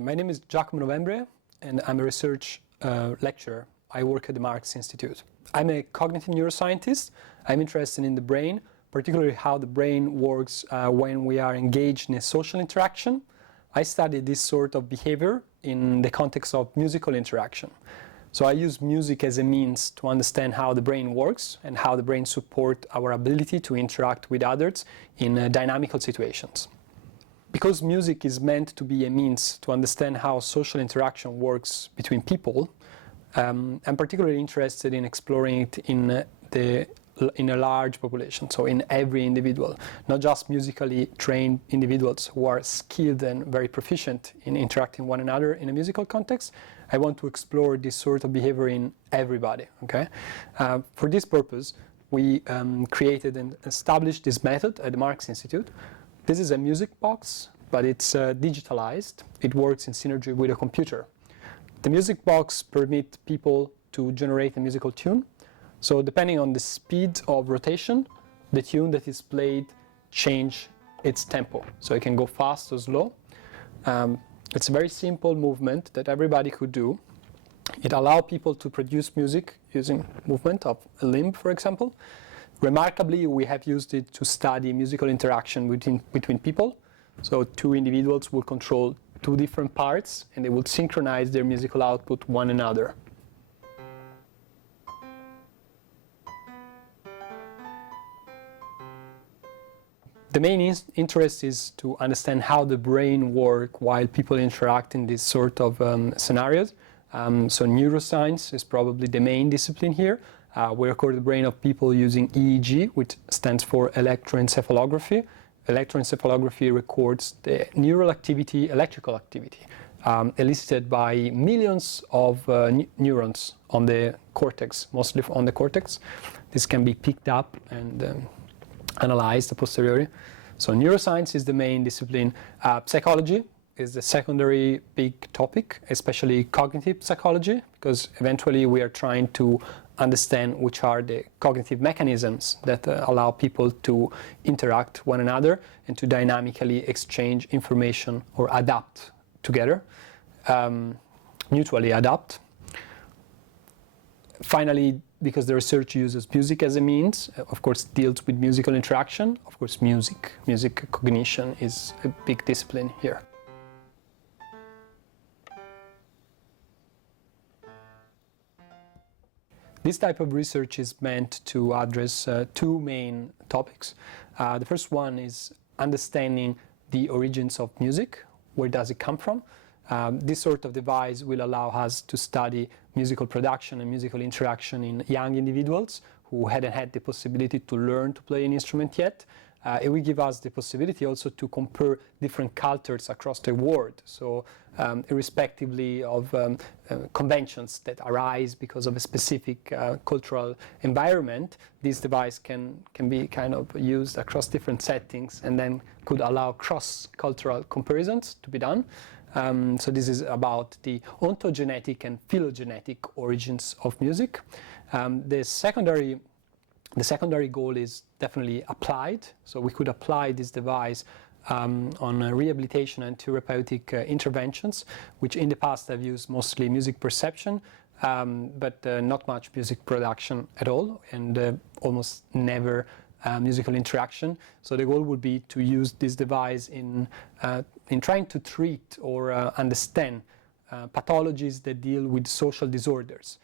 My name is Giacomo Novembre, and I'm a research lecturer. I work at the MARCS Institute. I'm a cognitive neuroscientist. I'm interested in the brain, particularly how the brain works when we are engaged in a social interaction. I study this sort of behavior in the context of musical interaction. So I use music as a means to understand how the brain works and how the brain supports our ability to interact with others in dynamical situations. Because music is meant to be a means to understand how social interaction works between people, I'm particularly interested in exploring it in a large population, so in every individual, not just musically trained individuals who are skilled and very proficient in interacting with one another in a musical context. I want to explore this sort of behavior in everybody. Okay? For this purpose, we created and established this method at the MARCS Institute. This is a music box, but it's digitalized. It works in synergy with a computer. The music box permits people to generate a musical tune. So depending on the speed of rotation, the tune that is played change its tempo. So it can go fast or slow. It's a very simple movement that everybody could do. It allows people to produce music using movement of a limb, for example. Remarkably, we have used it to study musical interaction between people. So two individuals will control two different parts and they will synchronize their musical output one another. The main interest is to understand how the brain works while people interact in these sort of scenarios. So neuroscience is probably the main discipline here. We record the brain of people using EEG, which stands for electroencephalography. Electroencephalography records the neural activity, electrical activity, elicited by millions of neurons on the cortex, mostly on the cortex. This can be picked up and analyzed a posteriori. So neuroscience is the main discipline. Psychology is the secondary big topic, especially cognitive psychology, because eventually we are trying to understand which are the cognitive mechanisms that allow people to interact one another and to dynamically exchange information or adapt together, mutually adapt. Finally, because the research uses music as a means, of course deals with musical interaction, of course music cognition is a big discipline here. This type of research is meant to address two main topics. The first one is understanding the origins of music. Where does it come from? This sort of device will allow us to study musical production and musical interaction in young individuals who hadn't had the possibility to learn to play an instrument yet. It will give us the possibility also to compare different cultures across the world. So irrespectively of conventions that arise because of a specific cultural environment, this device can be kind of used across different settings and then could allow cross-cultural comparisons to be done. So this is about the ontogenetic and phylogenetic origins of music. The secondary goal is definitely applied. So we could apply this device on rehabilitation and therapeutic interventions, which in the past have used mostly music perception, but not much music production at all, and almost never musical interaction. So the goal would be to use this device in trying to treat or understand pathologies that deal with social disorders.